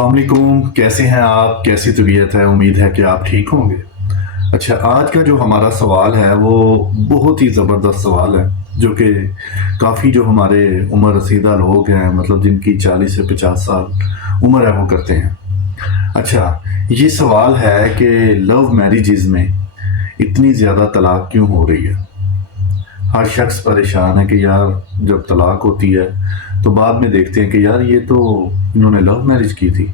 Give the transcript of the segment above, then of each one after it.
अस्सलाम वालेकुम, कैसे हैं आप? कैसी तबीयत है? उम्मीद है कि आप ठीक होंगे। अच्छा, आज का जो हमारा सवाल है वो बहुत ही ज़बरदस्त सवाल है, जो कि काफ़ी जो हमारे उम्र रसीदा लोग हैं, मतलब जिनकी 40 से 50 साल उम्र है, वो करते हैं। अच्छा, ये सवाल है कि लव मैरिजेज़ में इतनी ज़्यादा तलाक क्यों हो रही है? हर शख्स परेशान है कि यार जब तलाक होती है तो बाद में देखते हैं कि यार ये तो इन्होंने लव मैरिज की थी।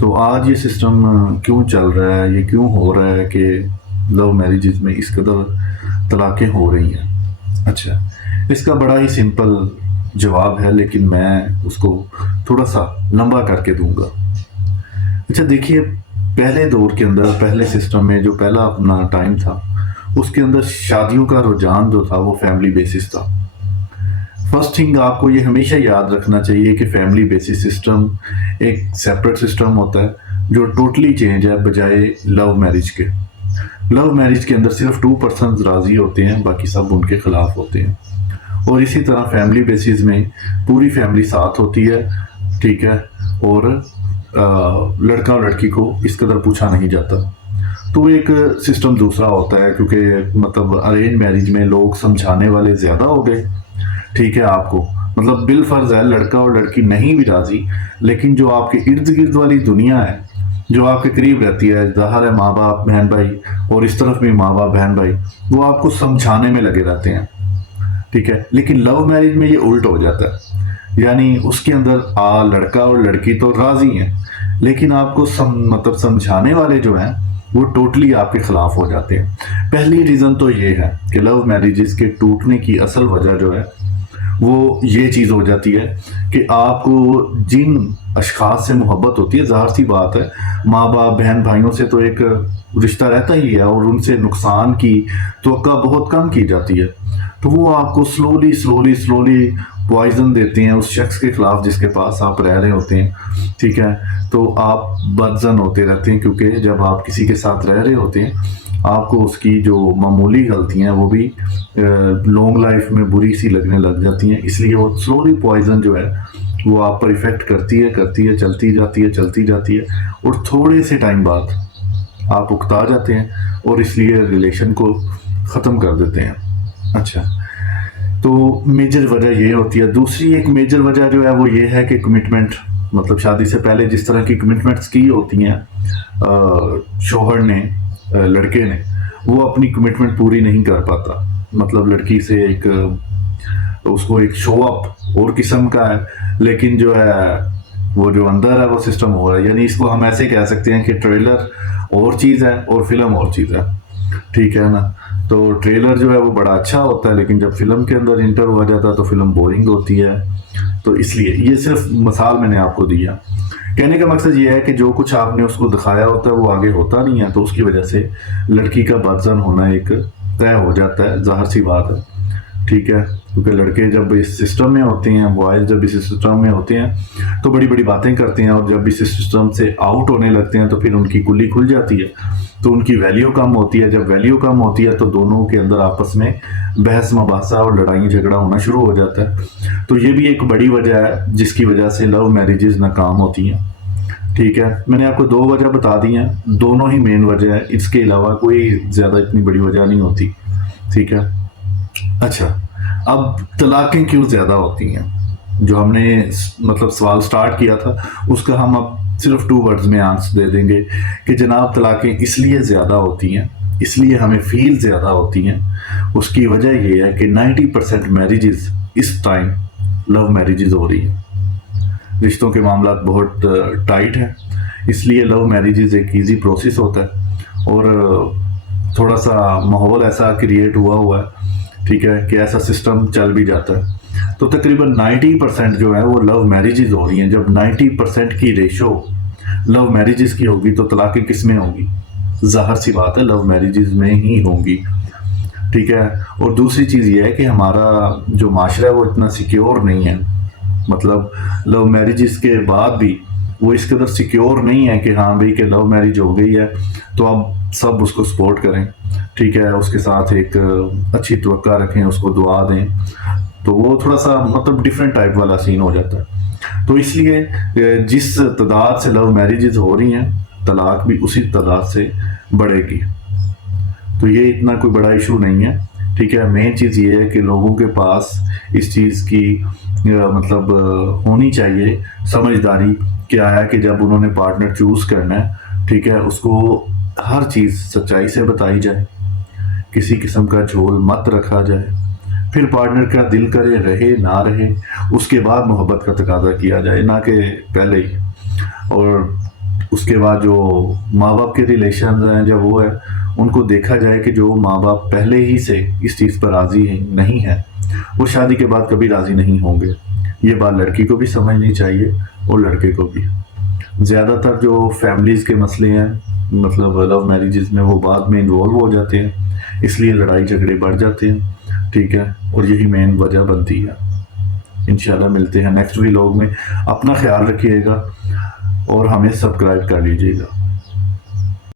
तो आज ये सिस्टम क्यों चल रहा है, ये क्यों हो रहा है कि लव मैरिजेज़ में इस कदर तलाक़ें हो रही हैं? अच्छा, इसका बड़ा ही सिंपल जवाब है, लेकिन मैं उसको थोड़ा-सा लंबा करके दूँगा। अच्छा देखिए, पहले दौर के अंदर, पहले सिस्टम में जो पहला अपना टाइम था, उसके अंदर शादियों का रुझान जो था वो फैमिली बेसिस था। फर्स्ट थिंग आपको ये हमेशा याद रखना चाहिए कि फैमिली बेसिस सिस्टम एक सेपरेट सिस्टम होता है जो टोटली चेंज है बजाय लव मैरिज के। लव मैरिज के अंदर सिर्फ 2 पर्सन्स राज़ी होते हैं, बाकी सब उनके खिलाफ होते हैं। और इसी तरह फैमिली बेसिस में पूरी फैमिली साथ होती है, ठीक है, और लड़का और लड़की को इस कदर पूछा नहीं जाता। तो एक सिस्टम दूसरा होता है, क्योंकि मतलब अरेंज मैरिज में लोग समझाने वाले ज़्यादा हो गए, ठीक है। आपको मतलब बिल फर्ज है लड़का और लड़की नहीं भी राजी, लेकिन जो आपके इर्द गिर्द वाली दुनिया है, जो आपके करीब रहती है, ज़ाहिर है माँ बाप बहन भाई, और इस तरफ भी माँ बाप बहन भाई, वो आपको समझाने में लगे रहते हैं, ठीक है। लेकिन लव मैरिज में ये उल्ट हो जाता है, यानी उसके अंदर लड़का और लड़की तो राजी हैं, लेकिन आपको मतलब समझाने वाले जो हैं वो टोटली आपके खिलाफ हो जाते हैं। पहली रीज़न तो ये है कि लव मैरिजेस के टूटने की असल वजह जो है वो ये चीज़ हो जाती है कि आपको जिन अशखास से मोहब्बत होती है, ज़ाहिर सी बात है माँ बाप बहन भाइयों से तो एक रिश्ता रहता ही है, और उनसे नुकसान की तवक्का बहुत कम की जाती है। तो वो आपको स्लोली पॉइजन देते हैं उस शख्स के खिलाफ जिसके पास आप रह रहे होते हैं, ठीक है। तो आप बदजन होते रहते हैं, क्योंकि जब आप किसी के साथ रह रहे होते हैं आपको उसकी जो मामूली गलतियां वो भी लॉन्ग लाइफ में बुरी सी लगने लग जाती हैं। इसलिए वो स्लोली पॉइजन जो है वो आप पर इफेक्ट करती है, चलती जाती है, और थोड़े से टाइम बाद आप उकता जाते हैं और इसलिए रिलेशन को ख़त्म कर देते हैं। अच्छा, तो मेजर वजह ये होती है। दूसरी एक मेजर वजह जो है वो ये है कि कमिटमेंट, मतलब शादी से पहले जिस तरह की कमिटमेंट्स की होती हैं शौहर ने, लड़के ने, वो अपनी कमिटमेंट पूरी नहीं कर पाता। मतलब लड़की से उसको एक शो अप और किस्म का है, लेकिन जो है वो जो अंदर है वो सिस्टम हो रहा है। यानी इसको हम ऐसे कह सकते हैं कि ट्रेलर और चीज़ है और फिल्म और चीज़ है, ठीक है ना। तो ट्रेलर जो है वो बड़ा अच्छा होता है, लेकिन जब फिल्म के अंदर इंटर हुआ जाता है तो फिल्म बोरिंग होती है। तो इसलिए ये सिर्फ मिसाल मैंने आपको दिया। कहने का मकसद ये है कि जो कुछ आपने उसको दिखाया होता है वो आगे होता नहीं है, तो उसकी वजह से लड़की का बदजन होना एक तय हो जाता है, ज़ाहिर सी बात है, ठीक है। क्योंकि लड़के जब इस सिस्टम में होते हैं, बॉयज़ जब इस सिस्टम में होते हैं तो बड़ी बड़ी बातें करते हैं, और जब इस सिस्टम से आउट होने लगते हैं तो फिर उनकी कुल्ली खुल जाती है, तो उनकी वैल्यू कम होती है। जब वैल्यू कम होती है तो दोनों के अंदर आपस में बहस मुबासा और लड़ाई झगड़ा होना शुरू हो जाता है। तो ये भी एक बड़ी वजह है जिसकी वजह से लव मैरिजेस नाकाम होती हैं, ठीक है। मैंने आपको 2 वजह बता दी हैं, दोनों ही मेन वजह है, इसके अलावा कोई ज़्यादा इतनी बड़ी वजह नहीं होती, ठीक है। अच्छा, अब तलाक़ें क्यों ज़्यादा होती हैं? जो हमने मतलब सवाल स्टार्ट किया था उसका हम अब सिर्फ 2 वर्ड्स में आंसर दे देंगे कि जनाब तलाक़ें इसलिए ज़्यादा होती हैं, इसलिए हमें फील ज़्यादा होती हैं। उसकी वजह ये है कि 90% मैरिजेस इस टाइम लव मैरिजेस हो रही हैं। रिश्तों के मामला बहुत टाइट हैं, इसलिए लव मैरिजेस एक इजी प्रोसेस होता है, और थोड़ा सा माहौल ऐसा क्रिएट हुआ है, ठीक है, कि ऐसा सिस्टम चल भी जाता है। तो तकरीबन 90% जो है वो लव मैरिजेस हो रही हैं। जब 90% की रेशो लव मैरिजेस की होगी तो तलाक़ें किस में होंगी? ज़ाहिर सी बात है लव मैरिजेस में ही होंगी, ठीक है। और दूसरी चीज़ ये है कि हमारा जो माशरा है वो इतना सिक्योर नहीं है, मतलब लव मैरिजेस के बाद भी वो इस कदर सिक्योर नहीं है कि हाँ भाई कि लव मैरिज हो गई है तो अब सब उसको सपोर्ट करें, ठीक है, उसके साथ एक अच्छी तवक्का रखें, उसको दुआ दें। तो वो थोड़ा सा मतलब डिफरेंट टाइप वाला सीन हो जाता है। تو اس لیے جس تعداد سے لو میریجز ہو رہی ہیں طلاق بھی اسی تعداد سے بڑھے گی. تو یہ اتنا کوئی بڑا ایشو نہیں ہے. ٹھیک ہے, مین چیز یہ ہے کہ لوگوں کے پاس اس چیز کی مطلب ہونی چاہیے سمجھداری کیا ہے کہ جب انہوں نے پارٹنر چوز کرنا ہے, ٹھیک ہے, اس کو ہر چیز سچائی سے بتائی جائے, کسی قسم کا جھول مت رکھا جائے. پھر پارٹنر کا دل کرے رہے نہ رہے, اس کے بعد محبت کا تقاضا کیا جائے, نہ کہ پہلے ہی. اور اس کے بعد جو ماں باپ کے ریلیشنز ہیں جب وہ ہے, ان کو دیکھا جائے کہ جو ماں باپ پہلے ہی سے اس چیز پر راضی نہیں ہیں وہ شادی کے بعد کبھی راضی نہیں ہوں گے. یہ بات لڑکی کو بھی سمجھنی چاہیے اور لڑکے کو بھی. زیادہ تر جو فیملیز کے مسئلے ہیں مطلب لو میریجز میں, وہ بعد میں انوالو ہو جاتے ہیں, اس لیے لڑائی جھگڑے بڑھ جاتے ہیں. ٹھیک ہے, اور یہی مین وجہ بنتی ہے. انشاءاللہ ملتے ہیں نیکسٹ ولاگ میں. اپنا خیال رکھیے گا اور ہمیں سبسکرائب کر لیجیے گا.